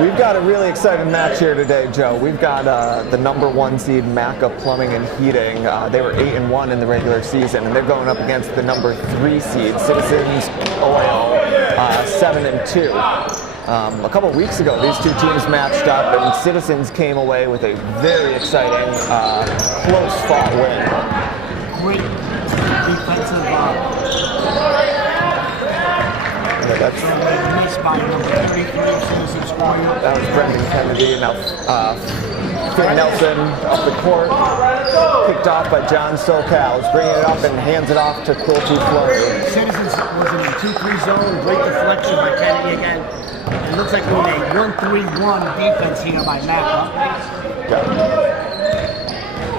We've got a really exciting match here today, Joe. We've got the number 1 seed Macca Plumbing and Heating. They were 8-1 in the regular season, and they're going up against the number 3 seed Citizens Oil, 7-2. A couple of weeks ago, these two teams matched up, and Citizens came away with a very exciting, close-fought win. Great defensive. That's missed by number 33, Citizens Oil. That was Brendan Kennedy. Now Finn Nelson up the court, kicked off by John Sokal. Bringing it up and hands it off to Quilty Flurry. Citizens was in a 2-3 zone. Great deflection by Kennedy again. It looks like we're in a 1-3-1 defense here by Macca.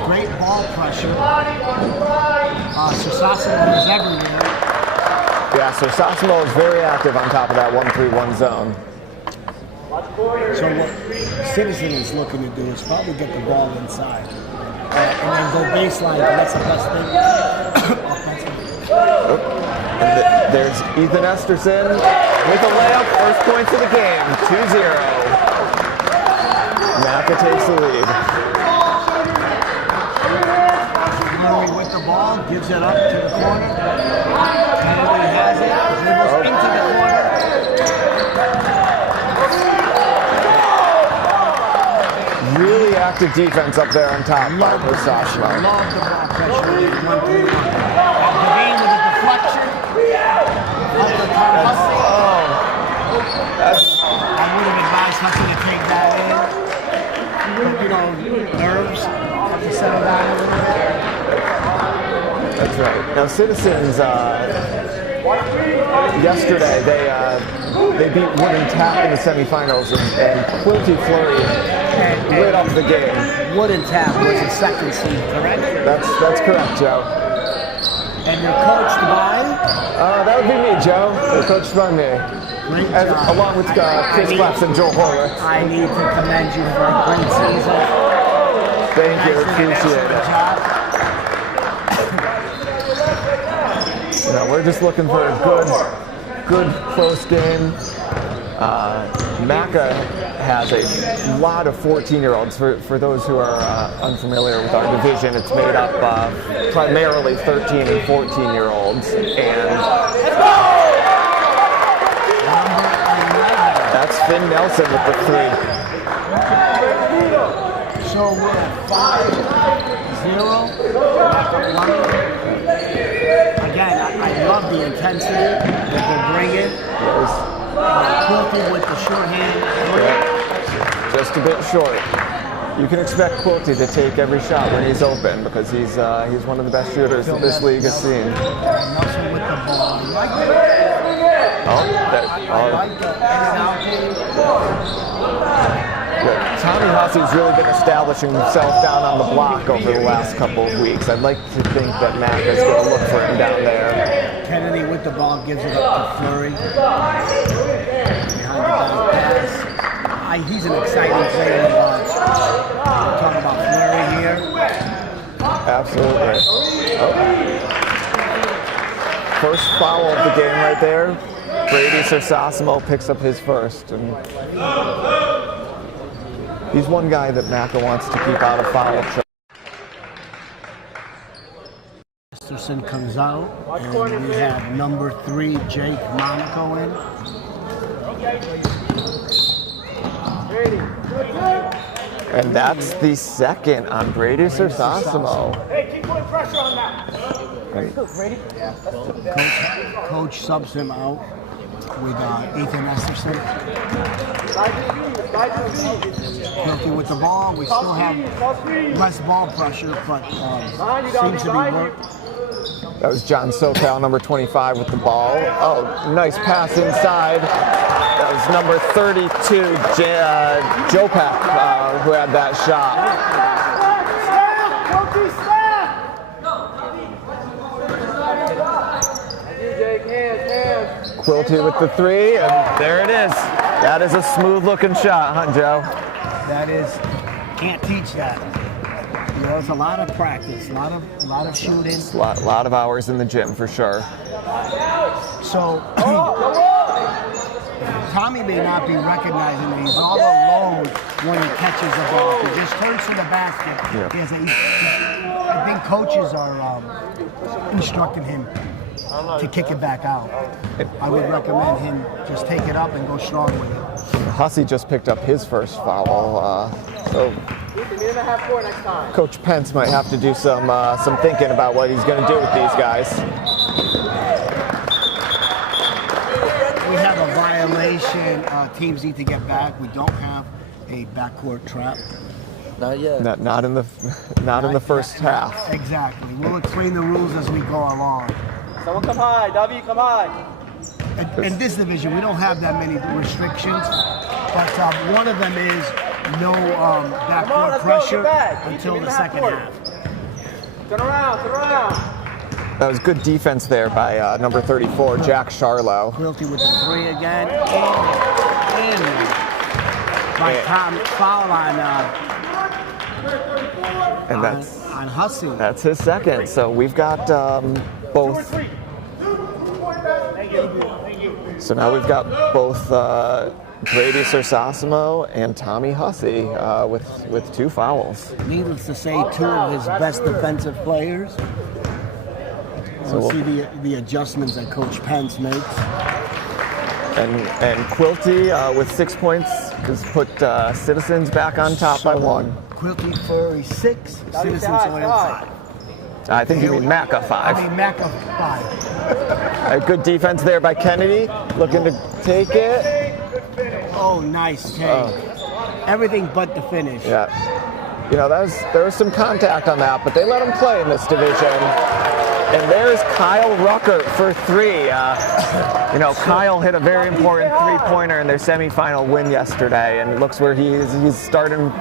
Great ball pressure. Sasasimo is everywhere. Yeah, so Sasimo is very active on top of that 1-3-1 zone. So what Citizen is looking to do is probably get the ball inside and then go baseline. That's the best thing. There's Ethan Esterson with a layup. First points of the game, 2-0. Macca takes the lead. Murray with the ball, gives it up to the corner. Kennedy has it, dribbles into the corner. Really active defense up there on top by Sasimo. Love the ball pressure in 1-3-1. Devine with the deflection. I would have advised Hudson to take that in. Nerves have to settle down a little bit. That's right. Now, Citizens, yesterday, they beat Wooden Tap in the semifinals, and Quilty Flurry lit up the game. Wooden Tap was the second seed, correct? That's correct, Joe. And you're coached by? That would be me, Joe. They're coached by me. Great job. Along with Chris Claps and Joe Horwitz. I need to commend you for a great season. Thank you, appreciate it. We're just looking for a good close game. Macca has a lot of 14-year-olds. For those who are unfamiliar with our division, it's made up primarily 13 and 14-year-olds. And that's Finn Nelson with the 3. So we're at 5-0. Again, I love the intensity that they're bringing. Quilty with the short hand. Yeah. Just a bit short. You can expect Quilty to take every shot when he's open because he's one of the best shooters that this league has seen. Nelson with the ball. Tommy Hussey's really been establishing himself down on the block over the last couple of weeks. I'd like to think that Macca's going to look for him down there. Kennedy with the ball gives it up to Flurry. Behind the back pass. He's an exciting player to watch. We're talking about Flurry here. Absolutely. First foul of the game right there. Brady Sasasimo picks up his first. And he's one guy that Macca wants to keep out of foul trouble. Esterson comes out, and we have number 3, Jake Monaco in. And that's the second on Brady Sasasimo. Hey, keep putting pressure on that. Coach subs him out with Ethan Esterson. Quilty with the ball. We still have less ball pressure, but seems to be work. That was John Sokal, number 25, with the ball. Oh, nice pass inside. That was number 32, Joe Pack, who had that shot. Quilty with the 3, and there it is. That is a smooth-looking shot, huh, Joe? That is, can't teach that. There's a lot of practice, a lot of shooting. A lot of hours in the gym for sure. So Tommy may not be recognizing that he's all alone when he catches the ball. He just turns to the basket. Yeah. I think coaches are instructing him to kick it back out. I would recommend him just take it up and go strong with it. Hussey just picked up his first foul, so Coach Pence might have to do some thinking about what he's going to do with these guys. We have a violation. Teams need to get back. We don't have a backcourt trap. Not yet. Not in the first half. Exactly. We'll explain the rules as we go along. Someone come high. W, come high. In this division, we don't have that many restrictions, but one of them is no backcourt pressure until the second half. Turn around, turn around. That was good defense there by number 34, Jack Charlo. Quilty with the three again, and by Tom foul on Hussey. That's his second. So we've got both. So now we've got both Brady Sersasimo and Tommy Hussey with 2 fouls. Needless to say, 2 of his best defensive players. We'll see the adjustments that Coach Pence makes. And Quilty with 6 points has put Citizens back on top by 1. Quilty for 6, Citizens only 5. I think you mean Macca 5. I mean Macca 5. A good defense there by Kennedy, looking to take it. Oh, nice take. Everything but the finish. Yeah. You know, there was some contact on that, but they let him play in this division. And there's Kyle Ruckert for 3. Kyle hit a very important 3-pointer in their semifinal win yesterday, and it looks where he's starting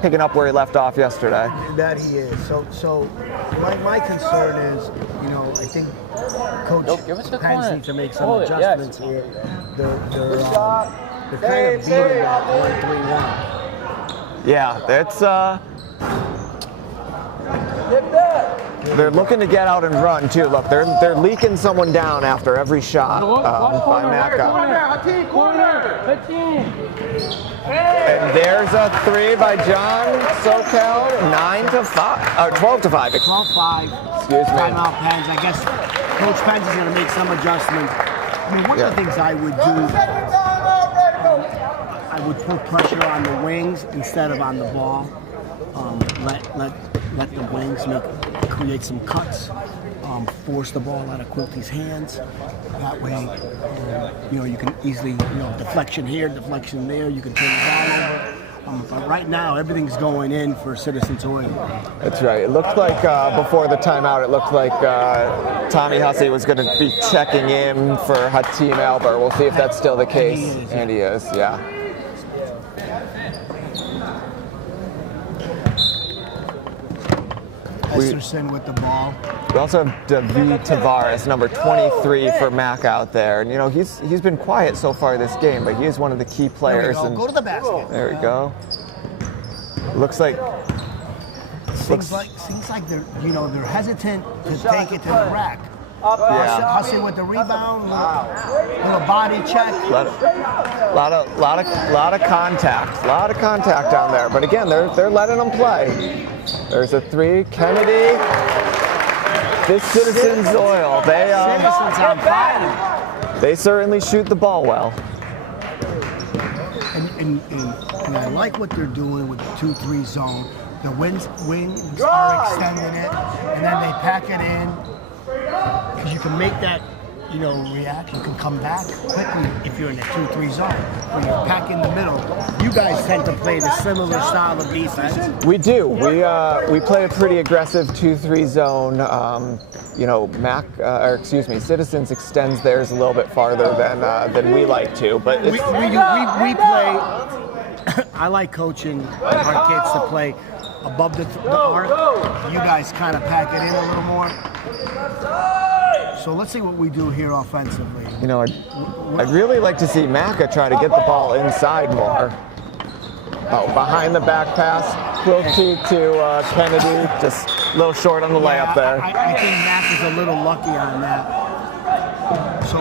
picking up where he left off yesterday. That he is. So my concern is, I think Coach Pence needs to make some adjustments here. They're kind of beating that 1-3-1. Yeah, that's they're looking to get out and run too. Look, they're leaking someone down after every shot by Macca. And there's a 3 by John Sokel, 12-5. 12-5. Excuse me. Timeout Pence. I guess Coach Pence is going to make some adjustments. I mean, one of the things I would do, I would put pressure on the wings instead of on the ball. Let the wings create some cuts, force the ball out of Quilty's hands. That way, you can easily, deflection here, deflection there. You can turn the ball over. But right now, everything's going in for Citizens Oil. That's right. It looked like before the timeout, it looked like Tommy Hussey was going to be checking in for Hatim Albert. We'll see if that's still the case. And he is, yeah. Esterson with the ball. We also have David Tavares, number 23 for Mac out there. And, he's been quiet so far this game, but he is one of the key players. Go to the basket. There we go. Looks like seems like they're hesitant to take it to the rack. Yeah. Hussey with the rebound, little body check. Lot of contact down there. But again, they're letting them play. There's a 3, Kennedy. This Citizens Oil, Citizens on fire. They certainly shoot the ball well. And I like what they're doing with the 2-3 zone. The wings are extending it, and then they pack it in. Because you can make that, react. You can come back quickly if you're in a 2-3 zone. When you're packed in the middle, you guys tend to play the similar style of defense. We do. We play a pretty aggressive 2-3 zone. Citizens extends theirs a little bit farther than we like to. But we play. I like coaching our kids to play above the arc. You guys kind of pack it in a little more. So let's see what we do here offensively. I'd really like to see Macca try to get the ball inside more. Oh, behind the back pass, Quilty to Kennedy, just a little short on the layup there. I think Mac is a little lucky on that. So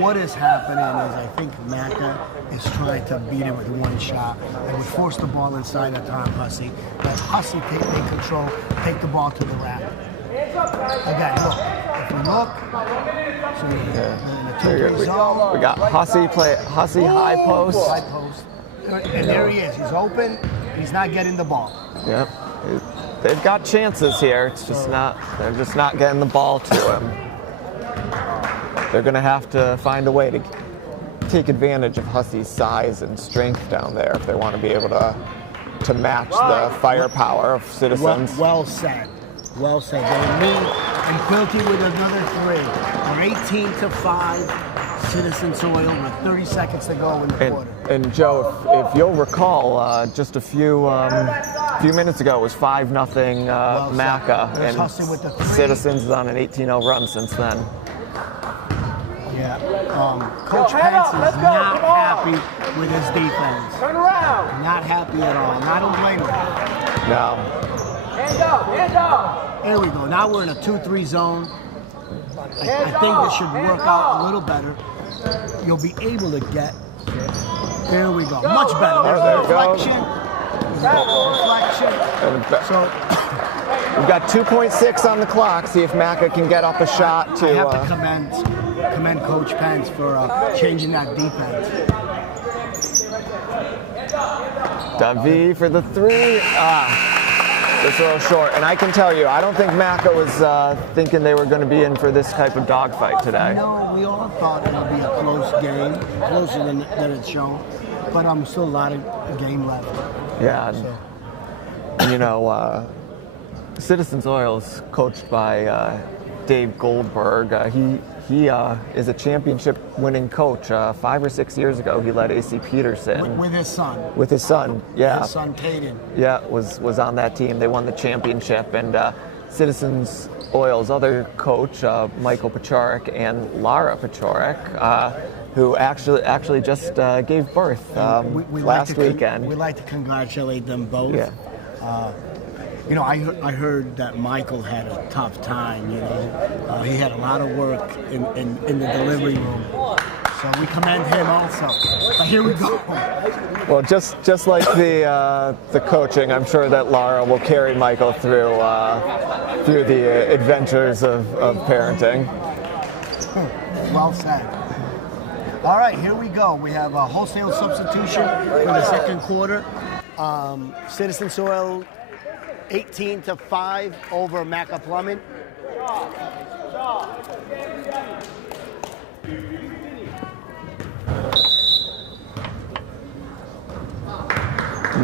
what is happening is I think Macca is trying to beat him with one shot and would force the ball inside of Tom Hussey. Let Hussey take control, take the ball to the rack. Again, look. If we look, so in the 2-3 zone. We got Hussey high post. High post. And there he is. He's open. He's not getting the ball. Yep. They've got chances here. It's just they're just not getting the ball to him. They're going to have to find a way to take advantage of Hussey's size and strength down there if they want to be able to match the firepower of Citizens. Well said. Well said. They need, and Quilty with another 3. We're 18-5. Citizens Oil with 30 seconds to go in the quarter. And Joe, if you'll recall, just a few minutes ago it was 5-0 Macca, and Hussey with the 3. Citizens is on an 18-0 run since then. Yeah. Coach Pence is not happy with his defense. Turn around. Not happy at all. And I don't blame him. No. Hands up, hands up. There we go. Now we're in a 2-3 zone. I think this should work out a little better. You'll be able to get. There we go. Much better. There's There a it goes. deflection. So We've got 2.6 on the clock. See if Macca can get up a shot to. I have to commend Coach Pence for changing that defense. Davi for the 3. Just a little short. And I can tell you, I don't think Macca was thinking they were going to be in for this type of dogfight today. No, we all thought it would be a close game, closer than it's shown. But still a lot of game left. Yeah. And, you know, Citizens Oil is coached by Dave Goldberg. He is a championship-winning coach. 5 or 6 years ago, he led AC Peterson. With his son. With his son, yeah. His son, Caden. Yeah, was on that team. They won the championship. And Citizens Oil's other coach, Michael Pacharik and Lara Pacharik, who actually just gave birth last weekend. We'd like to congratulate them both. Yeah. You know, I heard that Michael had a tough time. You know, he had a lot of work in the delivery room. So we commend him also. But here we go. Well, just like the coaching, I'm sure that Lara will carry Michael through the adventures of parenting. Well said. All right, here we go. We have a wholesale substitution for the second quarter. Citizens Oil 18-5 over Macca Plumbing.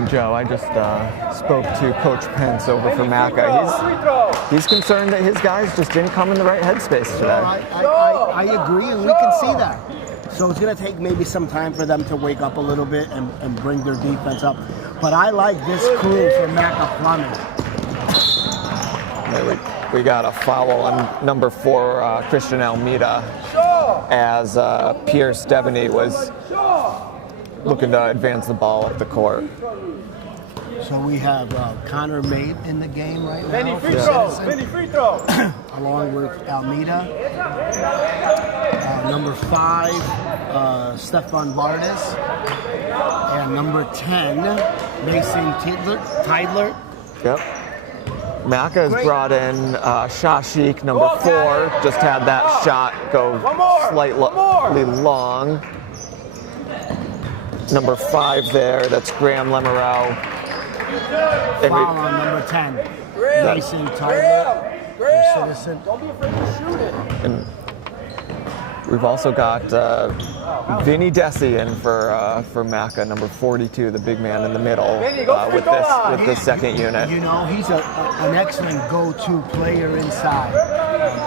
Joe, I just spoke to Coach Pence over for Macca. He's concerned that his guys just didn't come in the right headspace today. I agree, and we can see that. So it's going to take maybe some time for them to wake up a little bit and bring their defense up. But I like this crew for Macca Plumbing. We got a foul on number 4, Christian Almeida, as Pierce Devaney was looking to advance the ball up the court. So we have Connor Mate in the game right now. Vinny, free throw. Vinny, free throw. Along with Almeida. Number 5, Stefan Vardas. And number 10, Mason Tidler. Yep. Macca has brought in Shashik, number 4. Just had that shot go slightly long. Number 5 there, that's Graham Lemerow. Foul on number 10, Mason Tidler, Citizen. Don't be afraid to shoot it. And we've also got Vinny Desi in for Macca, number 42, the big man in the middle, with this second unit. You know, he's an excellent go-to player inside.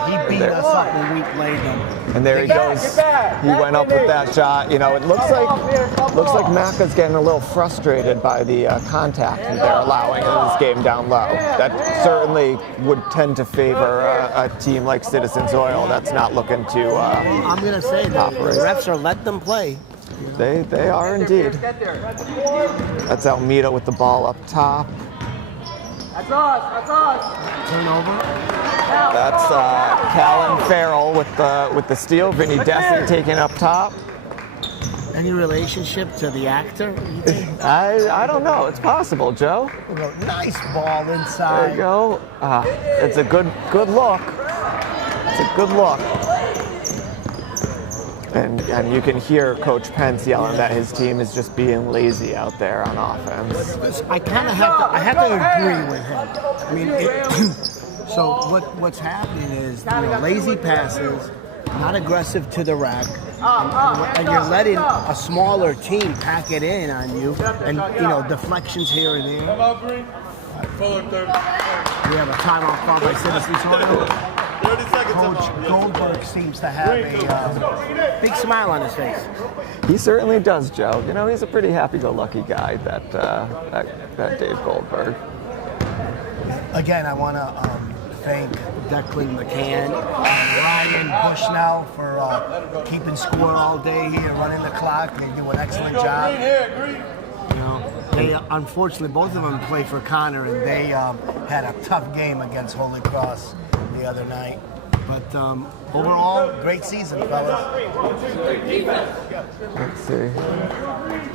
He beat us up when we played him. And there he goes. He went up with that shot. You know, it looks like Macca's getting a little frustrated by the contact that they're allowing in this game down low. That certainly would tend to favor a team like Citizens Oil that's not looking to I'm going to say that the refs are let them play. They are indeed. That's Almeida with the ball up top. That's us. That's us. Turnover. That's Callan Farrell with the steal. Vinny Desi taking up top. Any relationship to the actor? You think? I don't know. It's possible, Joe. Nice ball inside. There you go. It's a good look. It's a good look. And you can hear Coach Pence yelling that his team is just being lazy out there on offense. I kind of have to agree with him. I mean, so what's happening is lazy passes, not aggressive to the rack, and you're letting a smaller team pack it in on you, and deflections here and there. We have a timeout call by Citizens. Coach Goldberg seems to have a big smile on his face. He certainly does, Joe. He's a pretty happy-go-lucky guy, that Dave Goldberg. Again, I want to thank Declan McCann and Ryan Bushnell for keeping score all day here, running the clock. They do an excellent job. They unfortunately, both of them play for Connor, and they had a tough game against Holy Cross the other night. But overall, great season, fellas. Let's see.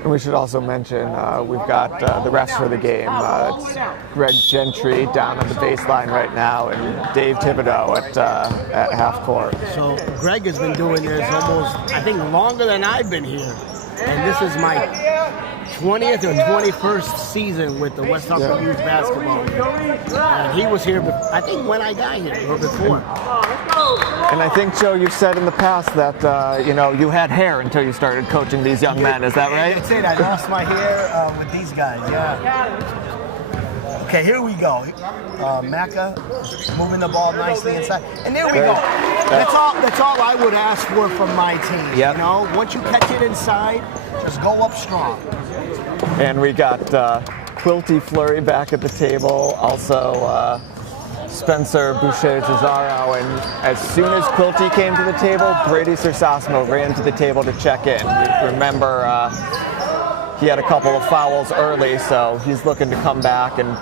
And we should also mention we've got the refs for the game. It's Greg Gentry down on the baseline right now, and Dave Thibodeau at half court. So Greg has been doing this almost, I think, longer than I've been here. And this is my 20th or 21st season with the West Hartford Youth Basketball. And he was here, I think, when I got here or before. And I think, Joe, you've said in the past that, you had hair until you started coaching these young men. Is that right? That's it. I lost my hair with these guys, yeah. Okay, here we go. Macca moving the ball nicely inside. And there we go. That's all I would ask for from my team. Yep. Once you catch it inside, just go up strong. And we got Quilty Fleury back at the table. Also, Spencer Boucher-Cesaro, and as soon as Quilty came to the table, Brady Sersasimo ran to the table to check in. Remember, he had a couple of fouls early, so he's looking to come back and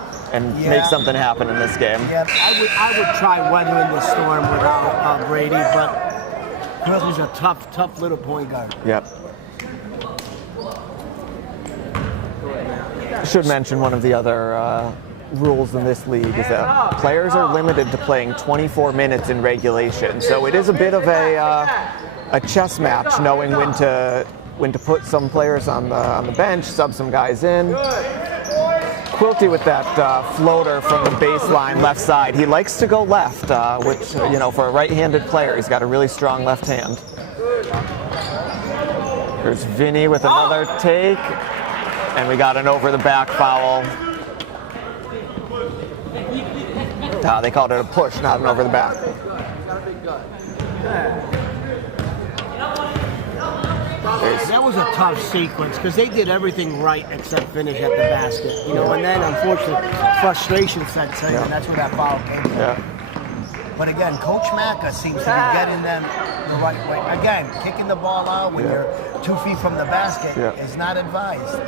make something happen in this game. Yeah, I would try weathering the storm without Brady, but Quilty's a tough little point guard. Yep. I should mention one of the other rules in this league is that players are limited to playing 24 minutes in regulation. So it is a bit of a chess match, knowing when to put some players on the bench, sub some guys in. Quilty with that floater from the baseline left side. He likes to go left, which for a right-handed player, he's got a really strong left hand. There's Vinny with another take, and we got an over-the-back foul. They called it a push, not an over the back. That was a tough sequence because they did everything right except finish at the basket. And then unfortunately frustration sets in, and that's where that foul came from. Yeah. But again, Coach Macca seems to be getting them the right way. Again, kicking the ball out when you're 2 feet from the basket is not advised.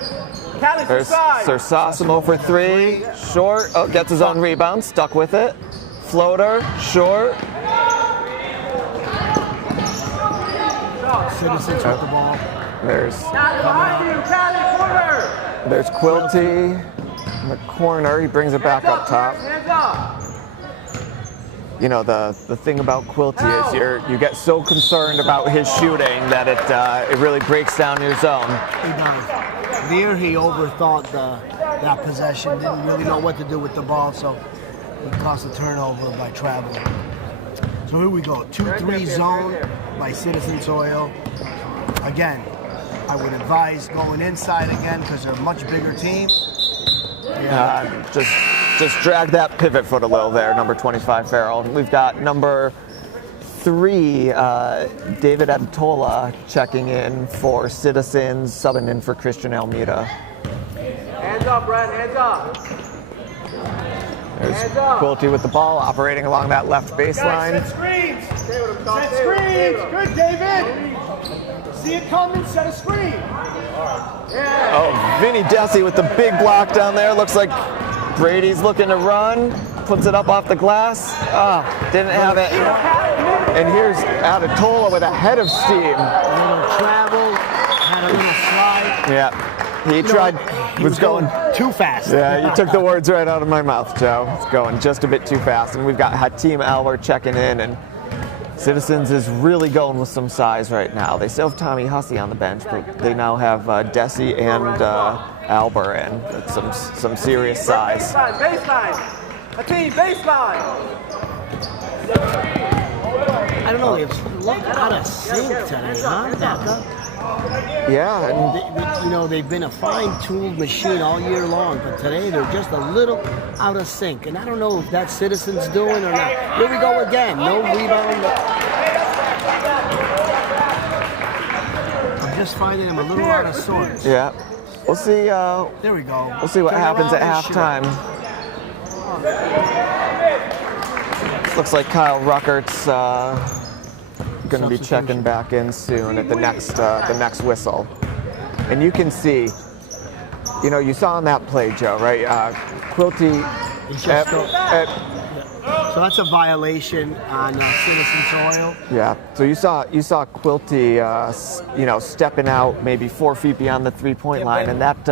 There's Sersasimo for three. Short. Oh, gets his own rebound. Stuck with it. Floater. Short. Citizens with the ball. There's Quilty in the corner. He brings it back up top. The thing about Quilty is you get so concerned about his shooting that it really breaks down your zone. He does. There he overthought that possession, didn't really know what to do with the ball, so it caused a turnover by traveling. So here we go, 2-3 zone by Citizens Oil. Again, I would advise going inside again because they're a much bigger team. Just drag that pivot foot a little there, number 25 Farrell. We've got number 3, David Adetola checking in for Citizens, subbing in for Christian Almeida. Hands up, Brad, hands up. There's Quilty with the ball, operating along that left baseline. Set screens. Set screens. Good, David. See it coming, set a screen. Oh, Vinny Desi with the big block down there. Looks like Brady's looking to run, puts it up off the glass. Didn't have it. And here's Adetola with a head of steam. A little travel, had a little slide. Yeah, he tried. He was going too fast. Yeah, you took the words right out of my mouth, Joe. It's going just a bit too fast. And we've got Hatim Alber checking in, and Citizens is really going with some size right now. They still have Tommy Hussey on the bench, but they now have Desi and Alber in with some serious size. Baseline. Hatim, baseline. I don't know, it's looked out of sync today, huh, Becca? Yeah, and You know, they've been a fine-tuned machine all year long, but today they're just a little out of sync. And I don't know if that's Citizens doing or not. Here we go again. No rebound. I'm just finding them a little out of sorts. yeah, we'll see. There we go. We'll see what Turn happens at around and shoot. halftime. Looks like Kyle Ruckert's going to be checking back in soon at the next whistle. And you can see, you know, you saw on that play, Joe, right? Quilty. So that's a violation on Citizen soil. Yeah. So you saw Quilty, stepping out maybe 4 feet beyond the 3-point line, and that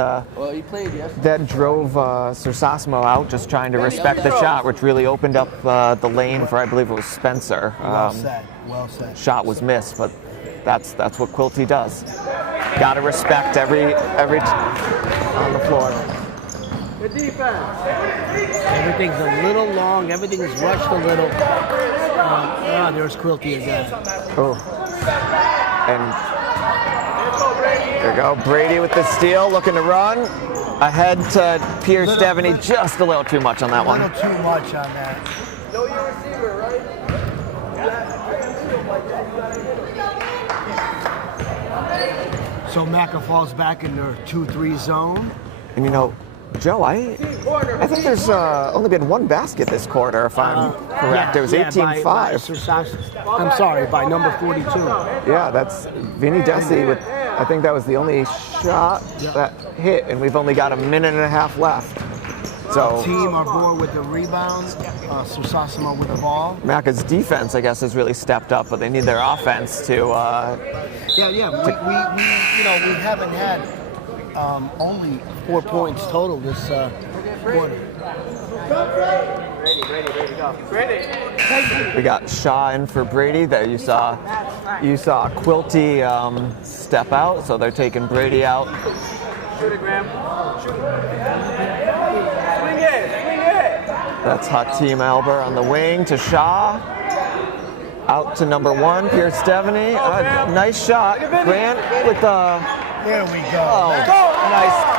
drove Sursasimo out, just trying to respect the shot, which really opened up the lane for, I believe it was Spencer. Well said. Well said. Shot was missed, but that's what Quilty does. Got to respect every on the floor. Good defense. Everything's a little long. Everything's rushed a little. There's Quilty again. Oh. And there you go. Brady with the steal, looking to run. Ahead to Pierce Devaney, just a little too much on that one. A little too much on that. Know your receiver, right? So Macca falls back in their 2-3 zone. And you know, Joe, I think there's only been one basket this quarter, if I'm correct. It was 18-5. I'm sorry, by number 42. Yeah, that's Vinny Desi with, I think that was the only shot that hit, and we've only got a minute and a half left. So Team are bored with the rebound. Sursasimo with the ball. Macca's defense, I guess, has really stepped up, but they need their offense to. We haven't had only 4 points total this quarter. Ready, go. Ready. We got Shaw in for Brady. There you saw Quilty step out, so they're taking Brady out. Shoot it, Graham. Shoot it. Swing it. That's Hatim Alber on the wing to Shaw. Out to number 1, Pierce Devaney. Nice shot. Grant with the. There we go. Oh,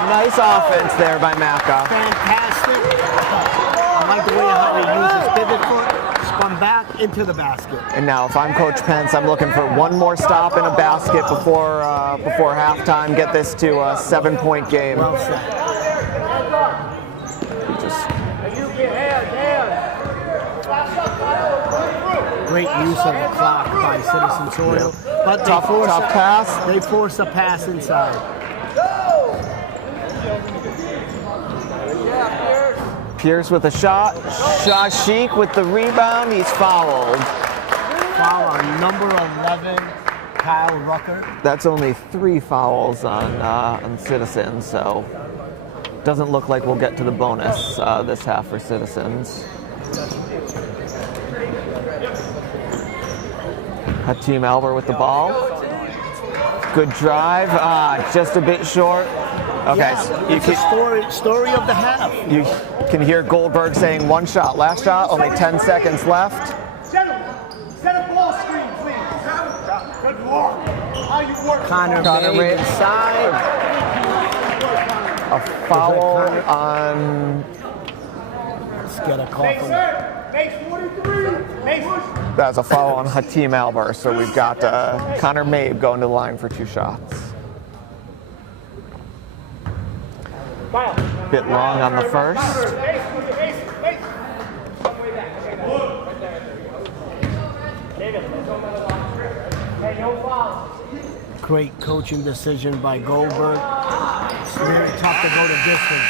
nice offense there by Macca. Fantastic. I like the way how he uses pivot foot, spun back into the basket. And now, if I'm Coach Pence, I'm looking for one more stop in a basket before halftime. Get this to a 7-point game. Well said. Great use of the clock by Citizen Soil. But Tough pass. They force a pass inside. Pierce with a shot. Shashik with the rebound. He's fouled. Foul on number 11, Kyle Rucker. That's only 3 fouls on Citizens, so doesn't look like we'll get to the bonus this half for Citizens. Hatim Alber with the ball. Good drive. Just a bit short. Okay, Yeah, so you it's the story of the half. You can hear Goldberg saying 1 shot, last shot, only 10 seconds left. Gentlemen, set a ball screen, please. Good work. How you work? Connor May May inside. A foul on. Let's get a call from. Base 43. Base. That's a foul on Hatim Alber. So we've got Connor Mabe going to the line for 2 shots. Bit long on the first. Great coaching decision by Goldberg. It's very tough to go the distance.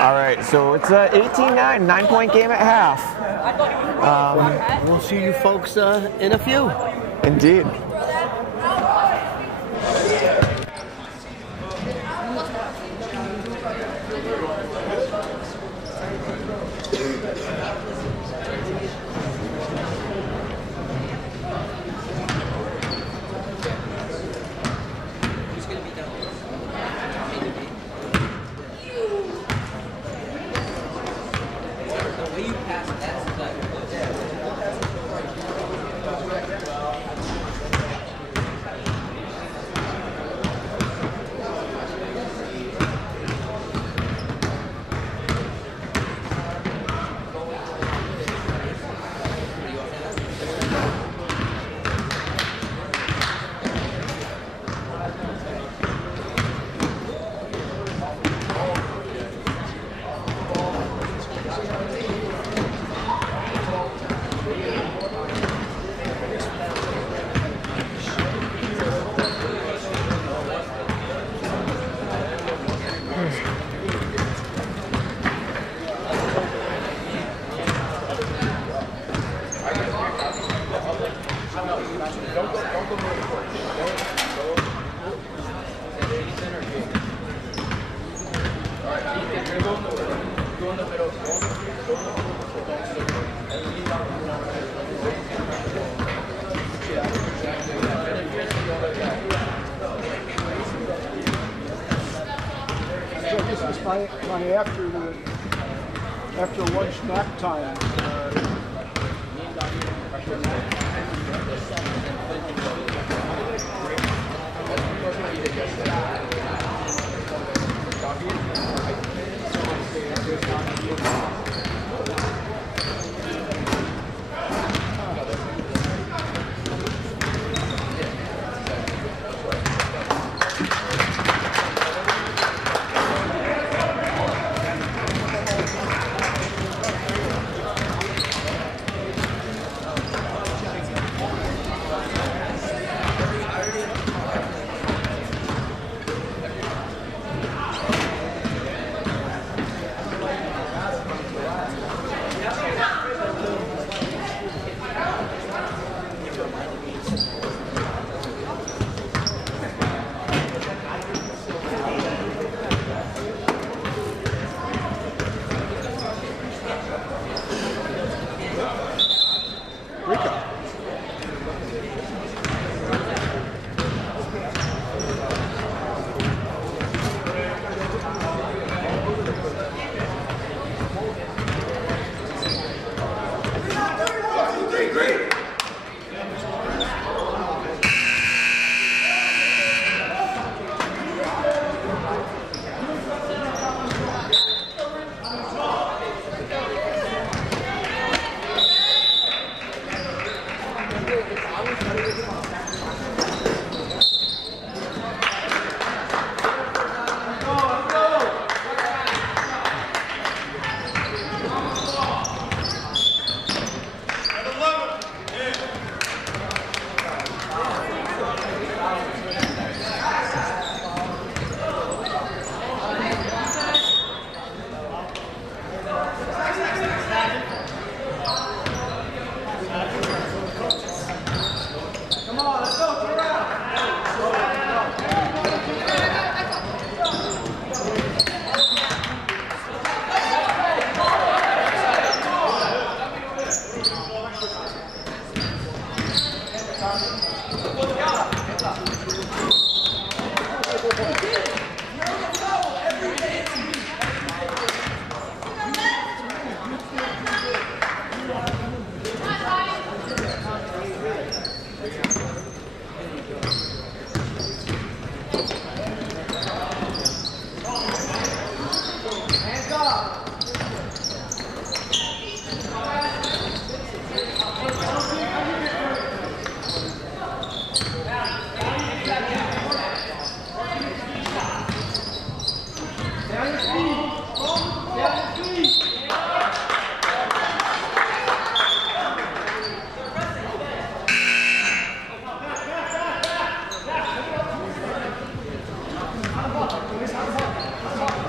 All right, so it's 18-9, 9-point game at half. We'll see you folks in a few. Indeed. My after lunch nap time.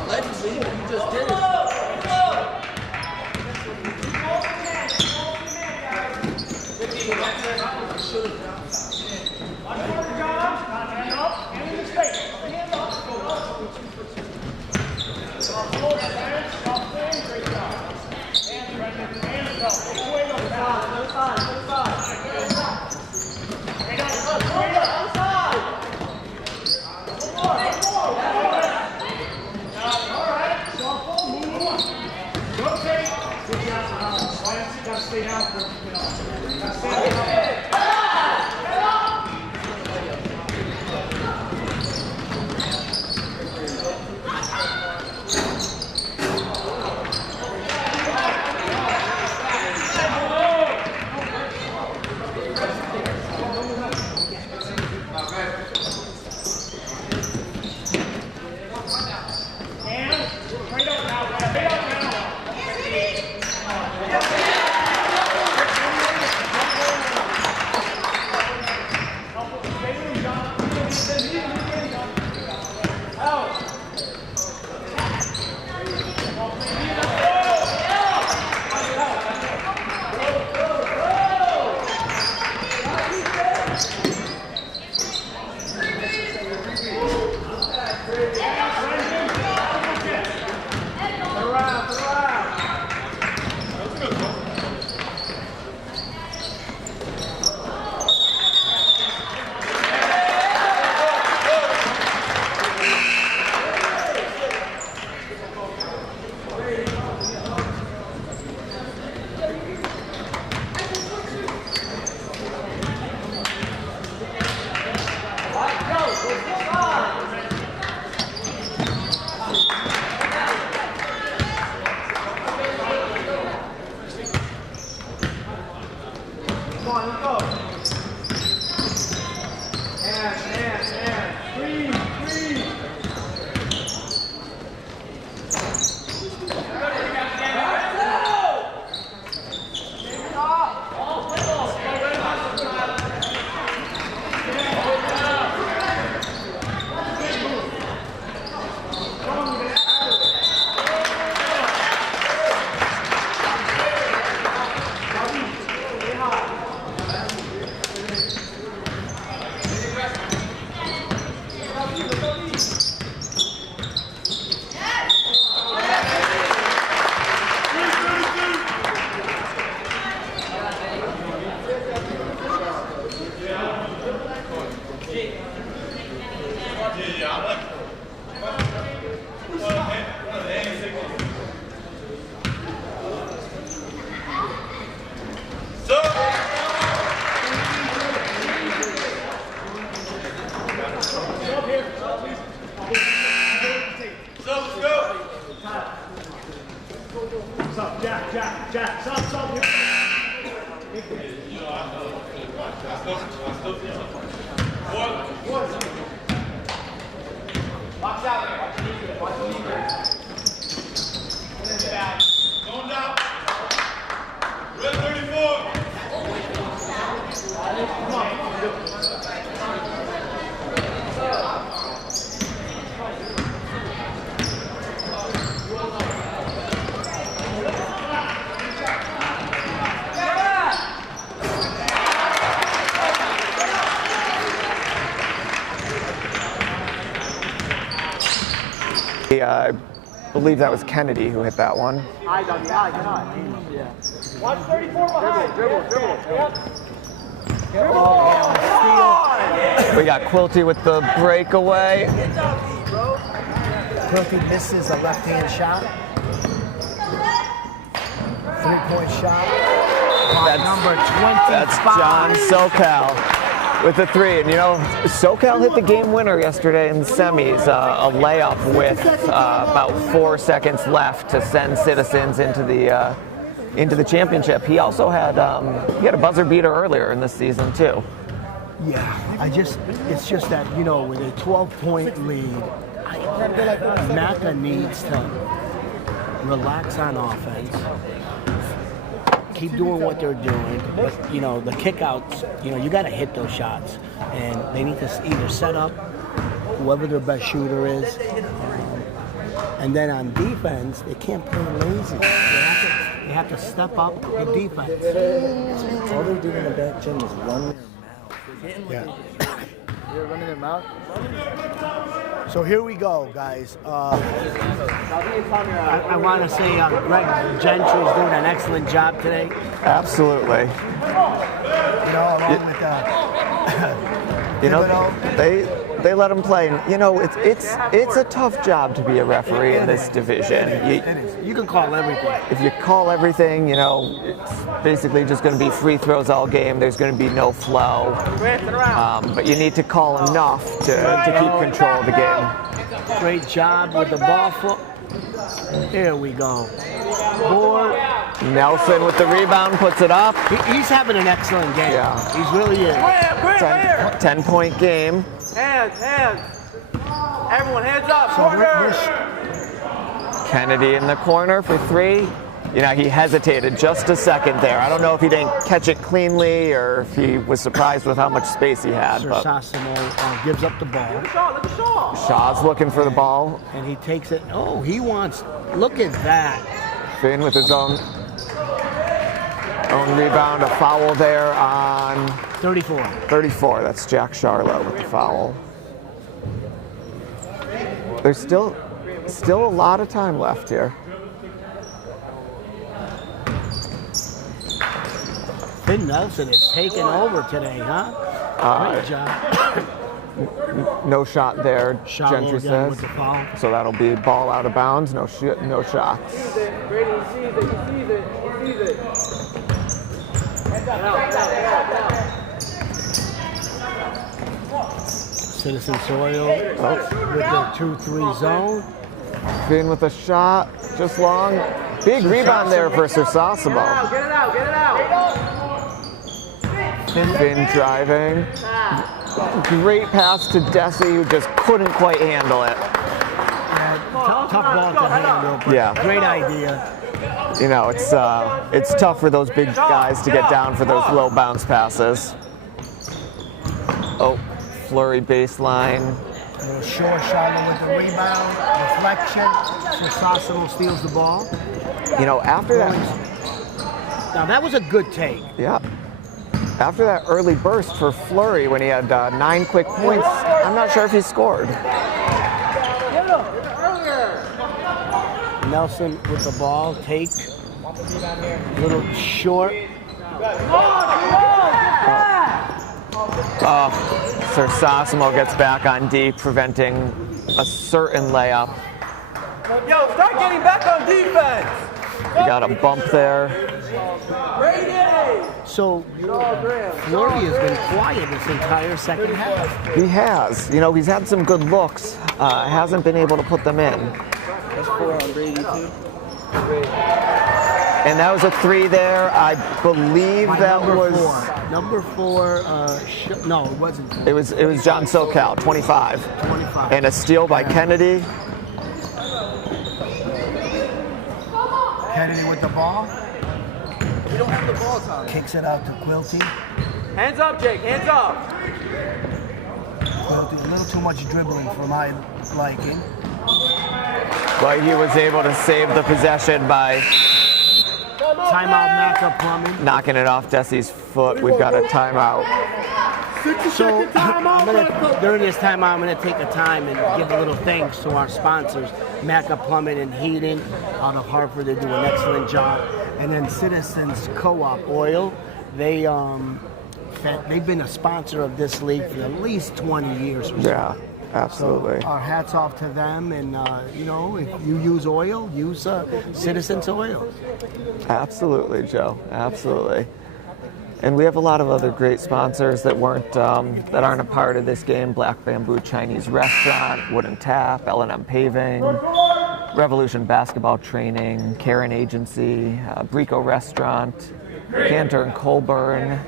Allegedly, you just did it. I believe that was Kennedy who hit that one. Watch 34 behind. Dribble. We got Quilty with the breakaway. Quilty misses a left-hand shot. 3-point shot. That's Number 25. That's John SoCal with the three. And you know, SoCal hit the game winner yesterday in the semis, a layup with about 4 seconds left to send Citizens into the championship. He also had he had a buzzer beater earlier in this season too. Yeah, it's just that, you know, with a 12-point lead, Macca needs to relax on offense. Keep doing what they're doing, but you know the kickouts. You know you got to hit those shots, and they need to either set up whoever their best shooter is, and then on defense they can't play lazy. They have to step up the defense. All they're doing in the back gym is run their mouth. Yeah. They're running their mouth. So here we go, guys. I want to say Greg Gentry is doing an excellent job today. Absolutely. Along with they let him play. It's a tough job to be a referee in this division. It is. You can call everything. If you call everything, it's basically just going to be free throws all game. There's going to be no flow. But you need to call enough to keep control of the game. Great job with the ball. Here we go. Board. Nelson with the rebound puts it up. He's having an excellent game. Yeah. He's really is. 10-point game. Hands. Everyone, hands up. Kennedy in the corner for three. He hesitated just a second there. I don't know if he didn't catch it cleanly or if he was surprised with how much space he had. But Sassimo gives up the ball. Shaw's looking for the ball. And he takes it. Oh, he wants. Look at that. Finn with his own rebound. A foul there on 34. 34. That's Jack Charlotte with the foul. There's still a lot of time left here. Finn Nelson is taking over today, huh? Great job. No shot there, Charlotte Gentry again says. with the foul. So that'll be ball out of bounds. No shots. Citizen Soil with the 2-3 zone. Finn with a shot, just long. Big rebound there for Sassimo. Get it out. Finn driving. Great pass to Desi, who just couldn't quite handle it. Tough ball to handle. But Yeah. Great idea. It's tough for those big guys to get down for those low bounce passes. Oh, Flurry baseline. Short shot with the rebound, deflection. Sassimo steals the ball. After that. Now that was a good take. Yeah. After that early burst for Flurry, when he had 9 quick points, I'm not sure if he scored. Nelson with the ball, take. A little short. Sir Sassimo gets back on D, preventing a certain layup. Yo, start getting back on defense. We got a bump there. So, Flurry has been quiet this entire second half. He has. He's had some good looks. Hasn't been able to put them in. That's 4 on Brady, too. And that was a 3 there. I believe that was. Number 4. No, it wasn't. It was John SoCal, 25. 25. And a steal by Kennedy. Kennedy with the ball. We don't have the ball, Tom. Kicks it out to Quilty. Hands up, Jake. Hands up. Quilty, a little too much dribbling for my liking. But he was able to save the possession by Timeout, Macca Plumbing. knocking it off Desi's foot. We've got a timeout. So during this timeout, I'm going to take a time and give a little thanks to our sponsors, Macca Plumbing and Heating out of Hartford. They do an excellent job. And then Citizens Co-op Oil. They've been a sponsor of this league for at least 20 years or so. Yeah, absolutely. So our hats off to them. And, if you use oil, use Citizens Oil. Absolutely, Joe. Absolutely. And we have a lot of other great sponsors that aren't a part of this game. Black Bamboo Chinese Restaurant, Wooden Tap, L&M Paving, Revolution Basketball Training, Karen Agency, Brico Restaurant, Cantor and Colburn.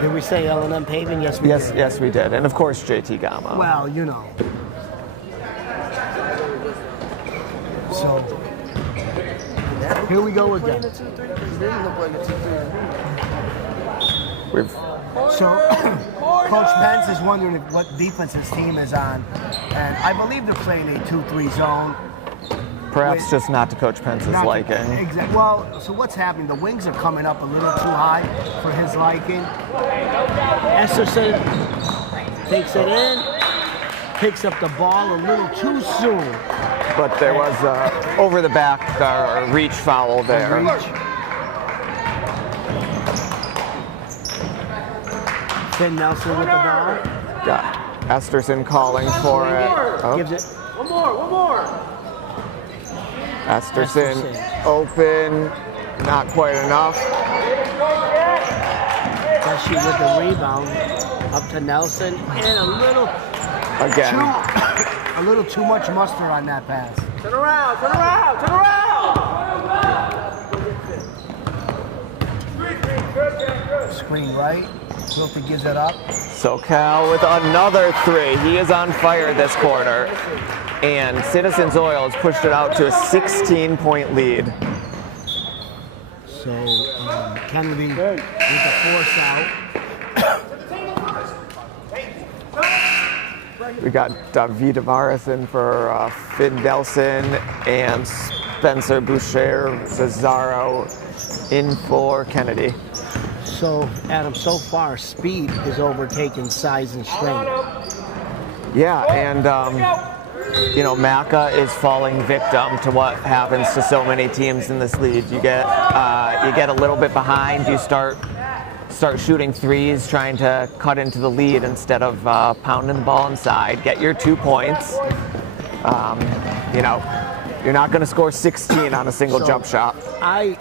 Did we say L&M Paving? Yes, we did. Yes, we did. And of course, JT Gama. Well, So, here we go again. Coach Pence is wondering what defense his team is on. And I believe they're playing a 2-3 zone. Perhaps just not to Coach Pence's liking. Exactly. Well, so what's happening? The wings are coming up a little too high for his liking. Esterson takes it in. picks up the ball a little too soon. But there was a over the back or reach foul there. Reach. Finn Nelson with the ball. Got Esterson calling for it. Oh. Gives it. One more. Esterson open, not quite enough. She with the rebound up to Nelson and a little too much mustard on that pass. Turn around. Screen right. Quilty gives it up. SoCal with another three. He is on fire this quarter. And Citizens Oil has pushed it out to a 16-point lead. So Kennedy with the force out. We got David Tavares in for Finn Nelson and Spencer Boucher Cesaro in for Kennedy. So, Adam, so far, speed is overtaking size and strength. Yeah, and Maca is falling victim to what happens to so many teams in this league. You get a little bit behind, you start shooting threes, trying to cut into the lead instead of pounding the ball inside. Get your 2 points. You're not going to score 16 on a single jump shot. I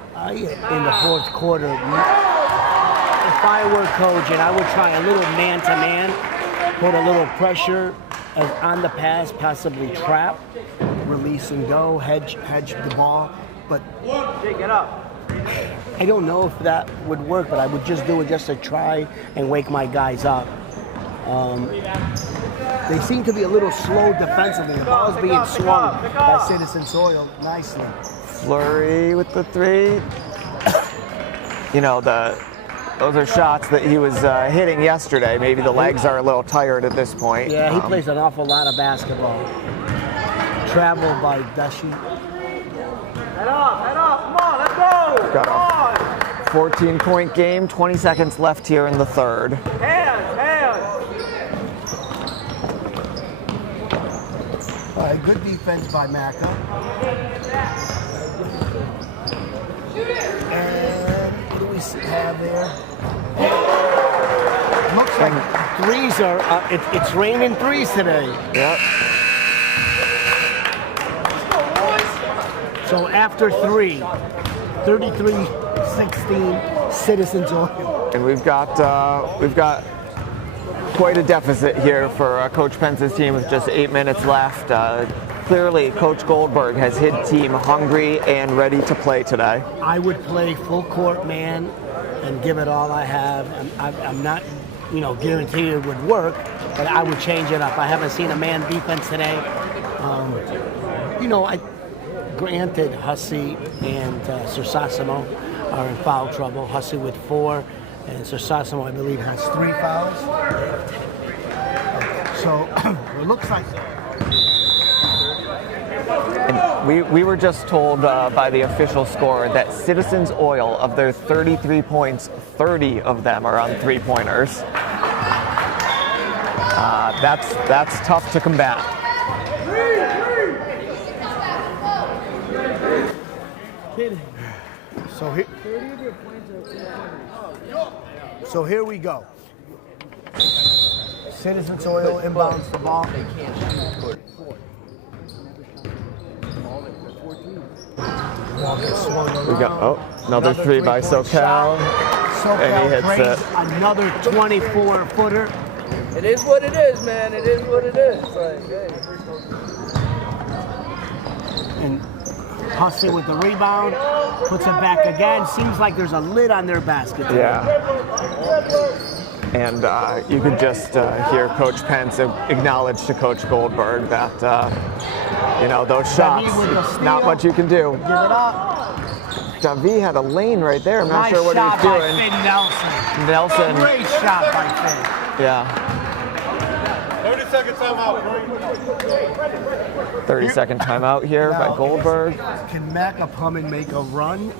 in the fourth quarter, if I were coach, and I would try a little man-to-man, put a little pressure on the pass, possibly trap, release and go, hedge the ball. But Get up. I don't know if that would work, but I would just do it just to try and wake my guys up. They seem to be a little slow defensively. The ball is being swung by Citizens Oil nicely. Flurry with the three. Those are shots that he was hitting yesterday. Maybe the legs are a little tired at this point. Yeah, he plays an awful lot of basketball. Travel by Dashi. Head off. Come on, let's go. Got a 14-point game, 20 seconds left here in the third. Hands. All right, good defense by Maca. And what do we have there? Looks like threes are, it's raining threes today. Yep. So after three, 33-16, Citizens Oil. And we've got quite a deficit here for Coach Pence's team with just 8 minutes left. Clearly, Coach Goldberg has his team hungry and ready to play today. I would play full court man and give it all I have. I'm not, guaranteed it would work, but I would change it up. I haven't seen a man defense today. Granted, Hussey and Sersasimo are in foul trouble. Hussey with 4, and Sersasimo, I believe, has 3 fouls. So it looks like. And we were just told by the official score that Citizens Oil, of their 33 points, 30 of them are on three-pointers. That's tough to combat. So here we go. Citizens Oil inbounds the ball. We got another three by SoCal. And he hits it. Another 24-footer. It is what it is, man. It is what it is. Like, hey. And Hussey with the rebound, puts it back again. Seems like there's a lid on their basket. Yeah. And you could just hear Coach Pence acknowledge to Coach Goldberg that, those shots, not much you can do. Give it up. Davi had a lane right there. I'm not Nice sure what shot he's doing. by Finn Nelson. Great shot by Finn. Yeah. 30-second timeout. 30-second timeout here by Goldberg. Can Maca Plumman make a run?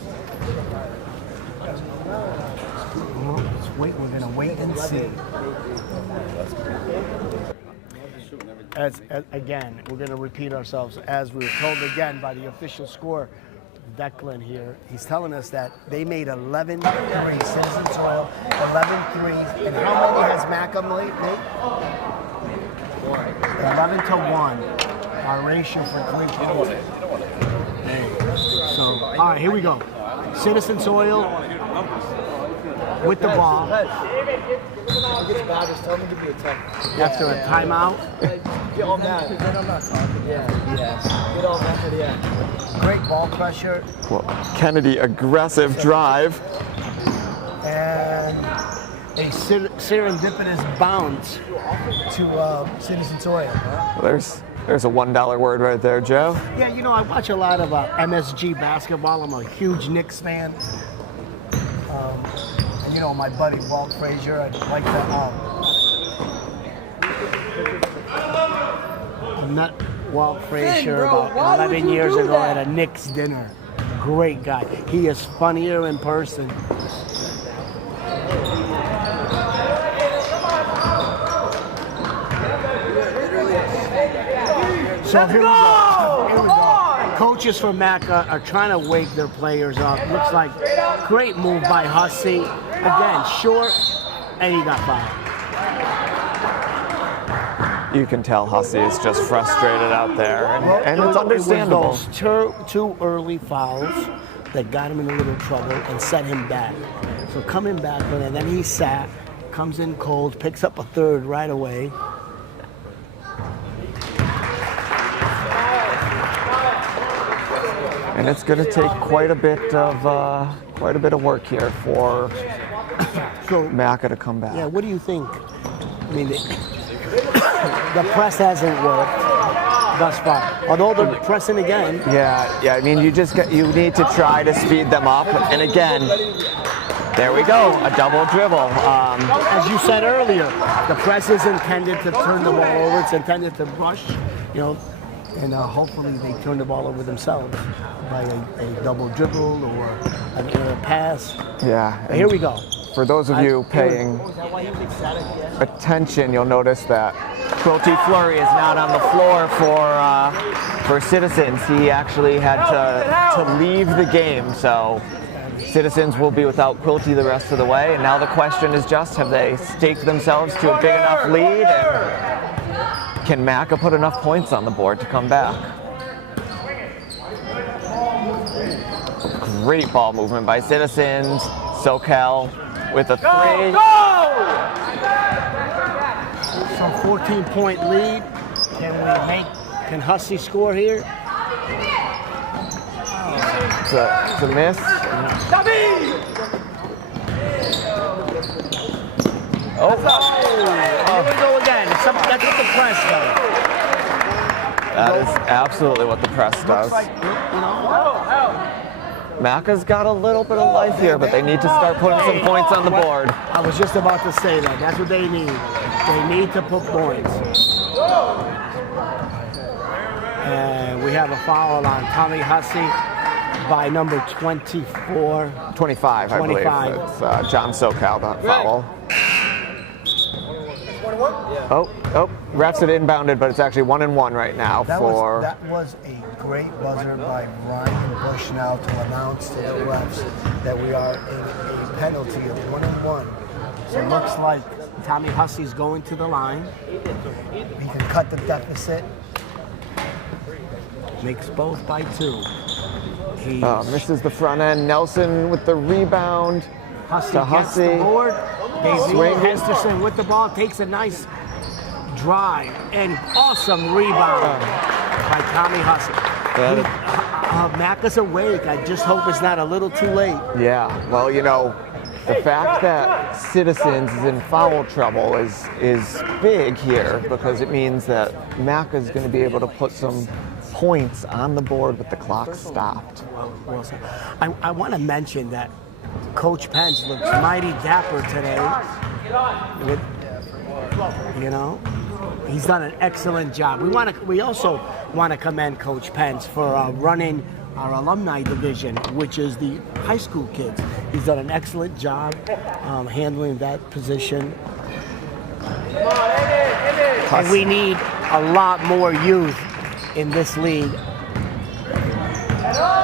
We're going to wait and see. as again, we're going to repeat ourselves as we were told again by the official score. Declan here, he's telling us that they made 11 threes, Citizens Oil, 11 threes. And how many has Macca made? 11 to 1, our ratio for 3 points. So, all right, here we go. Citizens Oil with the ball. After a timeout. Get all mad. Then I'm not talking. Yeah. Get all mad. Yeah. Great ball pressure. Well, Kennedy, aggressive drive. And a serendipitous bounce to Citizens Oil. There's a $1 word right there, Joe. Yeah, you know, I watch a lot of MSG basketball. I'm a huge Knicks fan. And, you know, my buddy Walt Frazier, I'd like to... I met Walt Frazier about 11 years ago at a Knicks dinner. Great guy. He is funnier in person. So here we go. Coaches from Macca are trying to wake their players up. Looks like great move by Hussey. Again, short, and he got fouled. You can tell Hussey is just frustrated out there, and it's understandable. It was those two early fouls that got him in a little trouble and set him back. So coming back, and then he sat, comes in cold, picks up a third right away. And it's going to take quite a bit of work here for Macca to come back. Yeah, what do you think? I mean, the press hasn't worked thus far. Although they're pressing again. Yeah. I mean, you need to try to speed them up. And again, there we go, a double dribble. As you said earlier, the press is intended to turn the ball over. It's intended to rush, you know. And hopefully they turn the ball over themselves by a double dribble or a pass. Yeah. Here we go. For those of you paying attention, you'll notice that Quilty Fleury is not on the floor for Citizens. He actually had to leave the game, so Citizens will be without Quilty the rest of the way. And now the question is just, have they staked themselves to a big enough lead? And can Macca put enough points on the board to come back? Great ball movement by Citizens. SoCal with a three. So 14-point lead. Can Hussey score here? It's a miss. Here we go again. That's what the press does. That is absolutely what the press does. Macca's got a little bit of life here, but they need to start putting some points on the board. I was just about to say that. That's what they need. They need to put points. And we have a foul on Tommy Hussey by number 24. 25, I believe. It's John SoCal, that foul. Oh, refs it inbounded, but it's actually 1-1 right now. That was a great buzzer by Ryan Bushnell to announce to the refs that we are in a penalty of 1-1. So it looks like Tommy Hussey's going to the line. He can cut the deficit. Makes both by 2. Misses the front end. Nelson with the rebound. Hussey to gets Hussey. the board. Swing. Henderson with the ball takes a nice drive and awesome rebound by Tommy Hussey. Macca's awake. I just hope it's not a little too late. Yeah, well, you know, the fact that Citizens is in foul trouble is big here because it means that Macca's going to be able to put some points on the board with the clock stopped. Well, I want to mention that Coach Pence looks mighty dapper today. You know, he's done an excellent job. We also want to commend Coach Pence for running our alumni division, which is the high school kids. He's done an excellent job handling that position. And we need a lot more youth in this league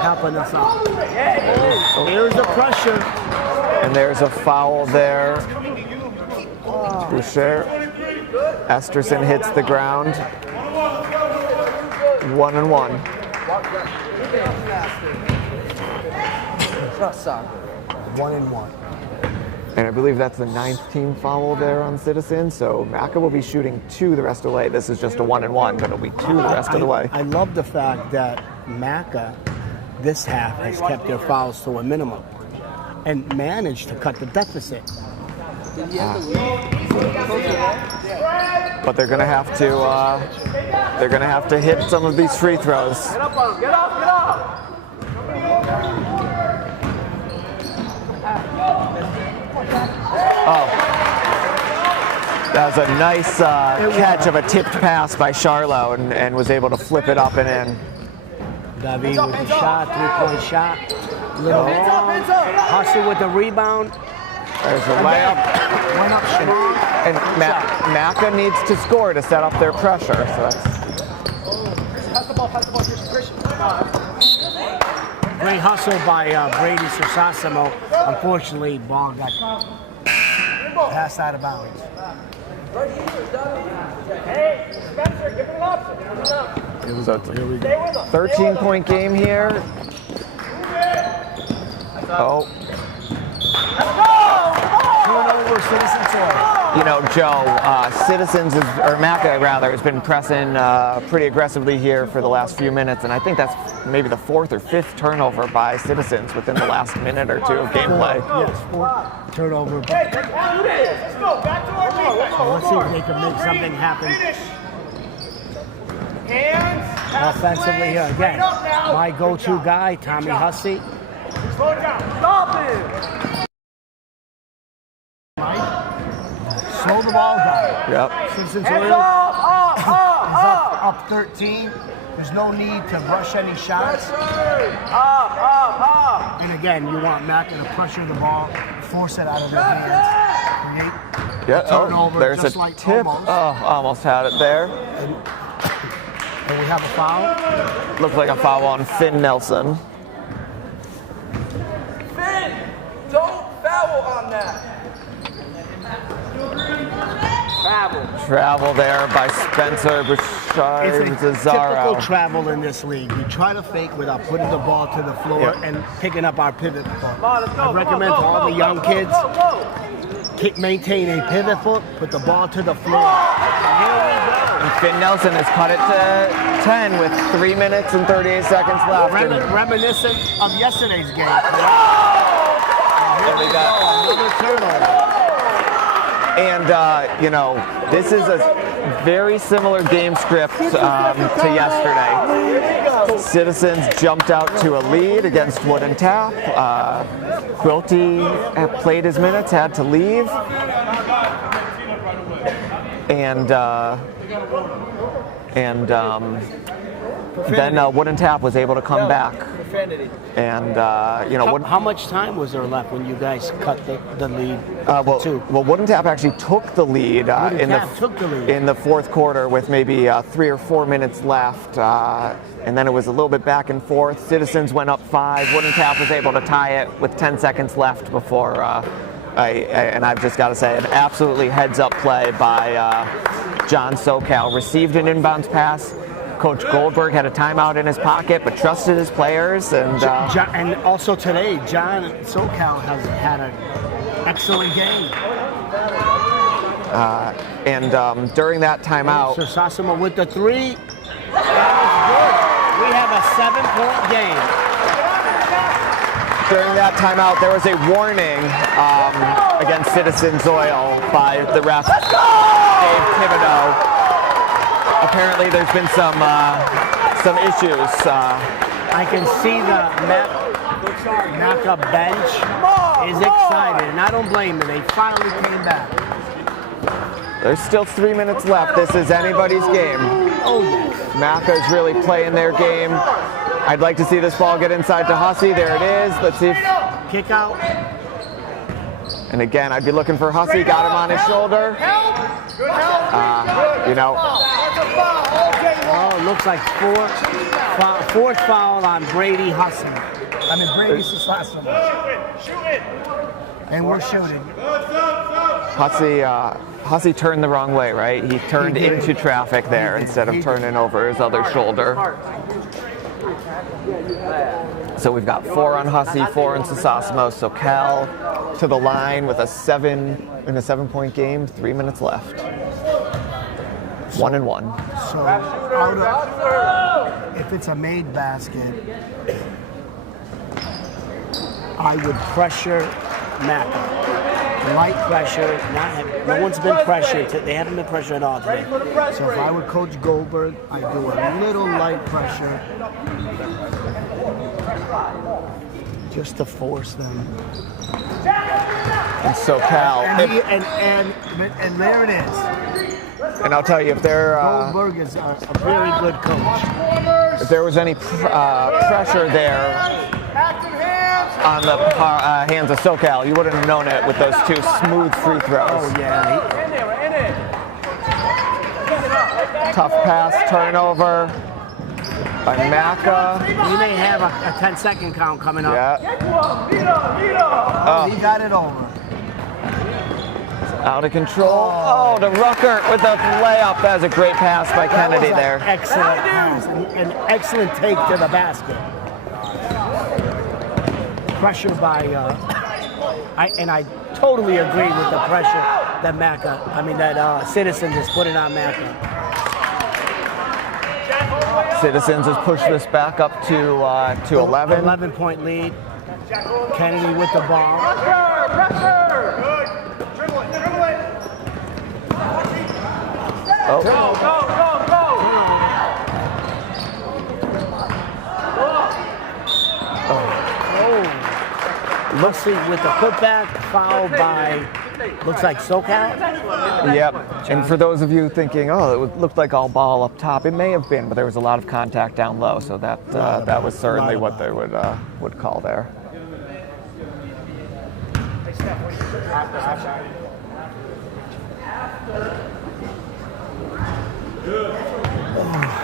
helping us out. Here's the pressure. And there's a foul there. Boucher. Esterson hits the ground. 1-1. Not soccer. 1-1. And I believe that's the 9th team foul there on Citizens. So Macca will be shooting 2 the rest of the way. This is just a 1-1, but it'll be 2 the rest of the way. I love the fact that Macca this half has kept their fouls to a minimum and managed to cut the deficit. But they're gonna have to hit some of these free throws. Get up on him. Get up. Get up. Oh, that was a nice catch of a tipped pass by Charlo and was able to flip it up and in. David with the shot, 3-point shot. Little Hussey with the rebound. There's a layup. Went up strong. And Macca needs to score to set up their pressure. So that's Pass the ball, Christian. Great hustle by Brady Sosasimo. Unfortunately, ball got passed out of bounds. Hey, Spencer, give it up. it was a 13-point game here. Oh. Turnover, Citizens soil. You know, Joe, Macca rather, has been pressing pretty aggressively here for the last few minutes, and I think that's maybe the 4th or 5th turnover by Citizens within the last minute or 2 of gameplay. Yes, 4th turnover. Hey, let's go. Back to our defense. Let's see if they can make something happen Hands. offensively here. Again, my go-to guy, Tommy Hussey. Slow it down. Stop it. Slow the ball down. Yep. Citizens Hands Oil up. up 13. There's no need to rush any shots. Up. And again, you want Macca to pressure the ball, force it out of their hands, create Yeah. turnover, There's just a like tip. almost. Almost had it there. And we have a foul. Looked like a foul on Finn Nelson. Finn, don't foul on that. Travel there by Spencer Bouchard It's a typical Zazzaro. travel in this league. You try to fake without putting the ball to the floor Yep. and picking up our pivot foot. Come on, let's go. I recommend to all the young kids, Go. maintain a pivot foot, put the ball to the floor. And here we go. And Finn Nelson has cut it to 10 with 3 minutes and 38 seconds left. Reminiscent of yesterday's game. And we got Another turnover. And, you know, this is a very similar game script to yesterday. Citizens jumped out to a lead against Wooden Tap. Quilty played his minutes, had to leave. And then Wooden Tap was able to come back. And, you know, How much time was there left when you guys cut the lead to 2? Well, Wooden Tap actually took the lead took the lead. in the 4th quarter with maybe 3 or 4 minutes left, and then it was a little bit back and forth. Citizens went up 5. Wooden Tap was able to tie it with 10 seconds left before. And I've just got to say, an absolutely heads-up play by John SoCal. Received an inbounds pass. Coach Goldberg had a timeout in his pocket, but trusted his players. And and also today, John SoCal has had an excellent game. During that timeout, Sosasimo with the 3. That is good. We have a 7-point game. during that timeout, there was a warning against Citizens Oil by the ref, Dave Thibodeau. Apparently, there's been some issues. I can see the Macca bench is excited, and I don't blame them. They finally came back. There's still 3 minutes left. This is anybody's game. Oh, yes. Macca is really playing their game. I'd like to see this ball get inside to Hussey. There it is. Let's see if Kick out. And again, I'd be looking for Hussey. Got him on his shoulder. You know. Oh, looks like fourth foul on Brady Hussey. I mean, Brady Sassaman. And we're shooting. Hussey turned the wrong way, right? He turned into traffic there instead of turning over his other shoulder. So we've got 4 on Hussey, 4 on Sasasimo. So Cal to the line with a 7-point game, 3 minutes left. 1-1. So if it's a made basket, I would pressure Macca. Light pressure. No one's been pressured. They haven't been pressured at all today. So if I were Coach Goldberg, I'd do a little light pressure just to force them. And so Cal. And there it is. And I'll tell you, if they're Goldberg is a very good coach. If there was any pressure there on the hands of SoCal, you wouldn't have known it with those 2 smooth free throws. Oh yeah. Tough pass, turnover by Macca. We may have a 10-second count coming up. Yeah. He got it over. Out of control. Oh, to Rucker with the layup. That was a great pass by Kennedy there. Excellent pass. An excellent take to the basket. Pressure by, I totally agree with the pressure that Citizens is putting on Macca. Citizens has pushed this back up to 11. 11-point lead. Kennedy with the ball. Oh. Go. Lucy with the putback, fouled by, looks like SoCal. Yep. And for those of you thinking, oh, it looked like all ball up top, it may have been, but there was a lot of contact down low, so that was certainly what they would call there.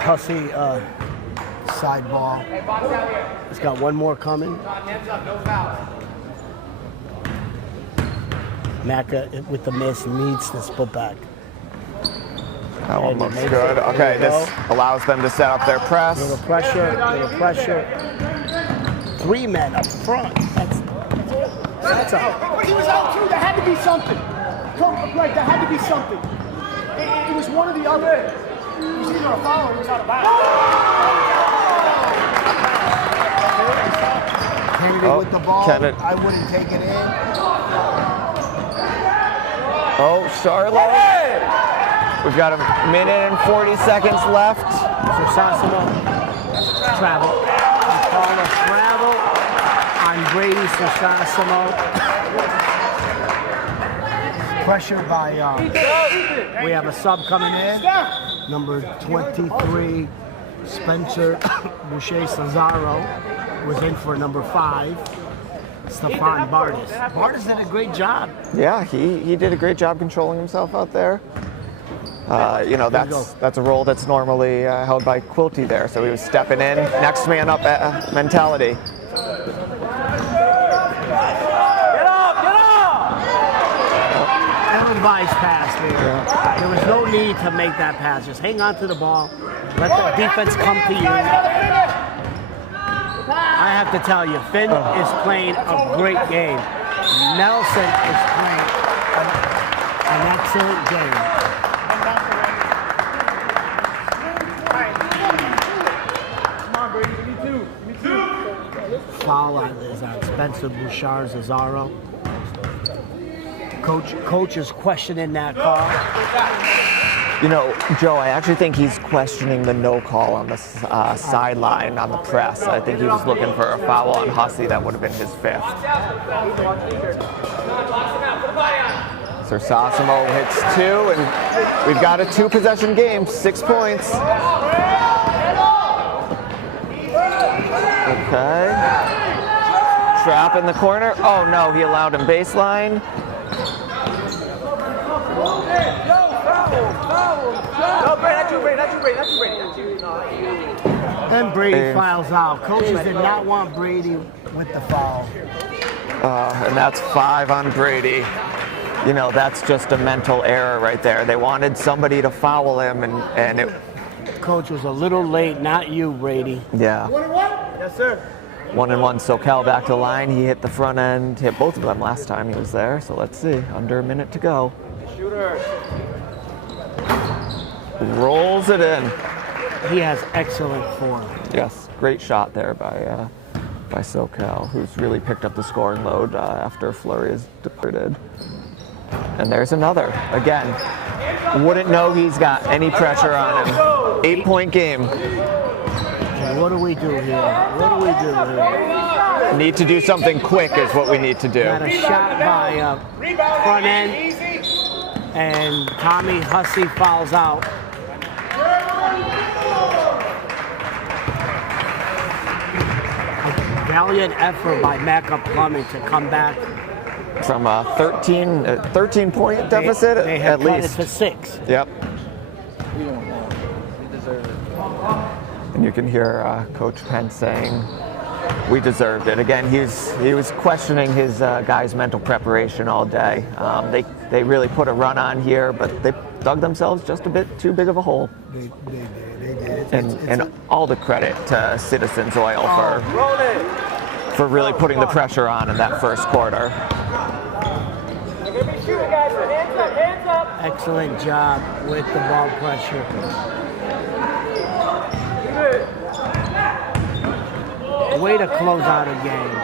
Hussey, side ball. He's got one more coming. Macca with the miss needs this putback. That one looks good. Okay, this allows them to set up their press. Little pressure. 3 men up front. That's a. But he was out too. There had to be something. Right, there had to be something. It was one or the other. It was either a foul or it was out of bounds. Kennedy with the ball. I wouldn't take it in. Oh, Charlotte. We've got a minute and 40 seconds left. Sassaman. Travel. Call a travel on Brady Sassaman. Pressure by, we have a sub coming in. Number 23, Spencer Boucher Cesaro was in for number 5. Stefan Bartis. Bartis did a great job. Yeah, he did a great job controlling himself out there. That's a role that's normally held by Quilty there, so he was stepping in, next man up mentality. Ill-advised pass there. Yeah. There was no need to make that pass. Just hang on to the ball, let the defense come to you. I have to tell you, Finn is playing a great game. Nelson is playing an excellent game. Foul on Spencer Bouchard Cesaro. Coach is questioning that call. You know, Joe, I actually think he's questioning the no call on the sideline on the press. I think he was looking for a foul on Hussey. That would have been his 5th. Sassaman hits 2, and we've got a 2-possession game, 6 points. Okay. Trap in the corner. Oh no, he allowed him baseline. Then Brady fouls out. Coaches did not want Brady with the foul. And that's 5 on Brady. You know, that's just a mental error right there. They wanted somebody to foul him, and it... Coach was a little late, not you, Brady. Yeah. 1-1? Yes, sir. 1-1. SoCal back to the line. He hit the front end, hit both of them last time he was there. So let's see. Under a minute to go. Shooter. Rolls it in. He has excellent form. Yes, great shot there by SoCal, who's really picked up the scoring load after Fleury is departed. And there's another. Again, wouldn't know he's got any pressure on him. 8-point game. Okay, what do we do here? What do we do here? Need to do something quick is what we need to do. Got a shot by front end, and Tommy Hussey fouls out. A valiant effort by Macca Plumbing to come back. From a 13-point deficit They have at cut least. it to 6. Yep. We don't know. We deserve it. And you can hear Coach Pence saying, "We deserved it." Again, he was questioning his guys' mental preparation all day. They really put a run on here, but they dug themselves just a bit too big of a hole. They did. And all the credit to Citizens Oil for really putting the pressure on in that first quarter. Excellent job with the ball pressure. Way to close out a game.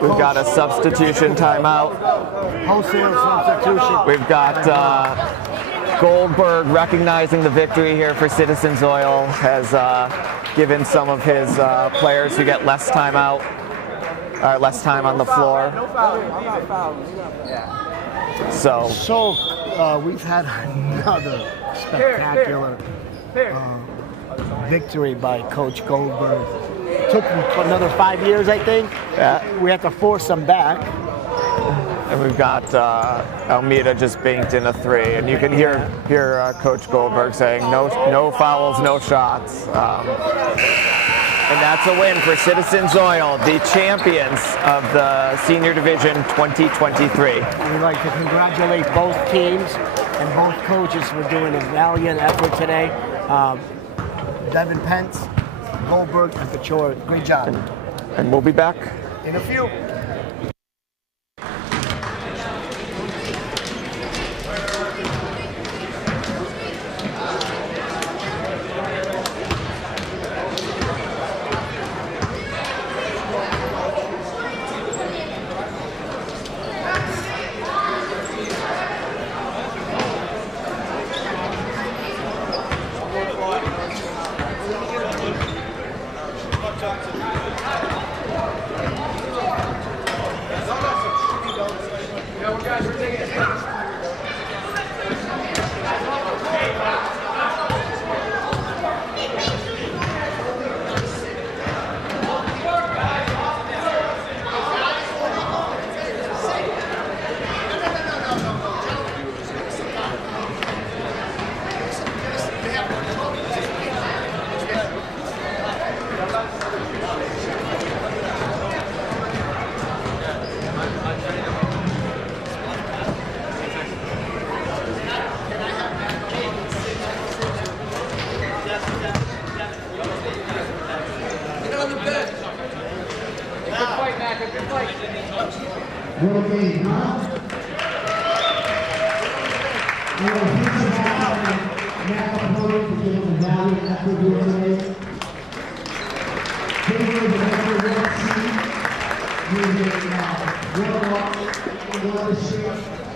We've got a substitution timeout. Wholesale substitution. We've got Goldberg recognizing the victory here for Citizens Oil, has given some of his players who get less time out, less time on the floor. So We've had another spectacular victory by Coach Goldberg. Took him another 5 years, I think. yeah, We had to force him back. and we've got Almeida just banked in a 3, and you can hear Coach Goldberg saying no fouls, no shots. And that's a win for Citizens Oil, the champions of the Senior Division 2023. We'd like to congratulate both teams and both coaches for doing a valiant effort today. Devin Pence, Goldberg, and Pachor, great job. And we'll be back. In a few.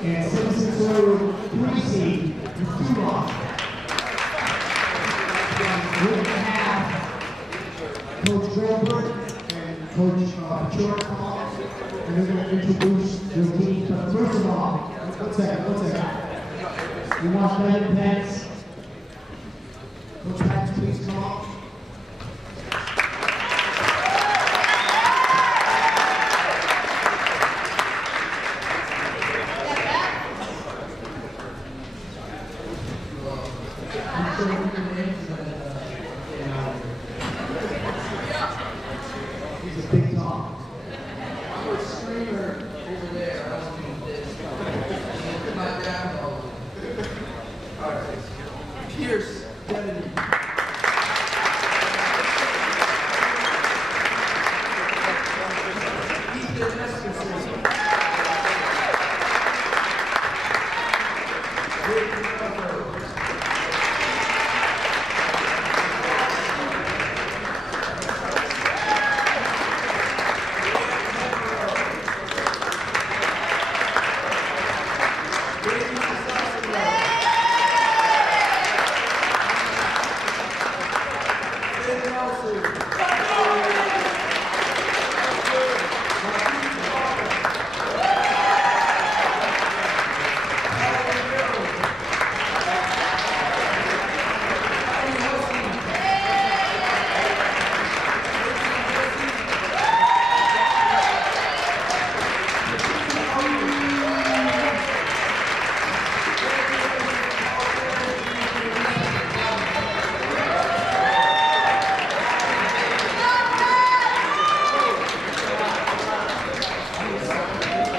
And Citizens Oil 3 seed, with half, Coach Goldberg and Coach Pachor come on, and they're going to introduce their team. But first of all, one second. We want Devin Pence. Coach Pence, please come on.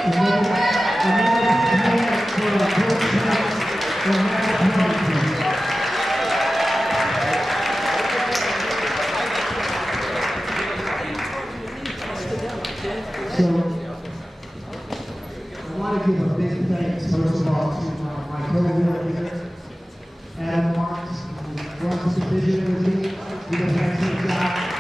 So, I want to give a big thanks, first of all, to my co-worker here, Adam Marks, who runs the division with me. He does an excellent job.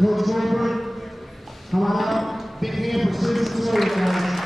Coach Goldberg, come on up. Big hand for Citizen Story, guys.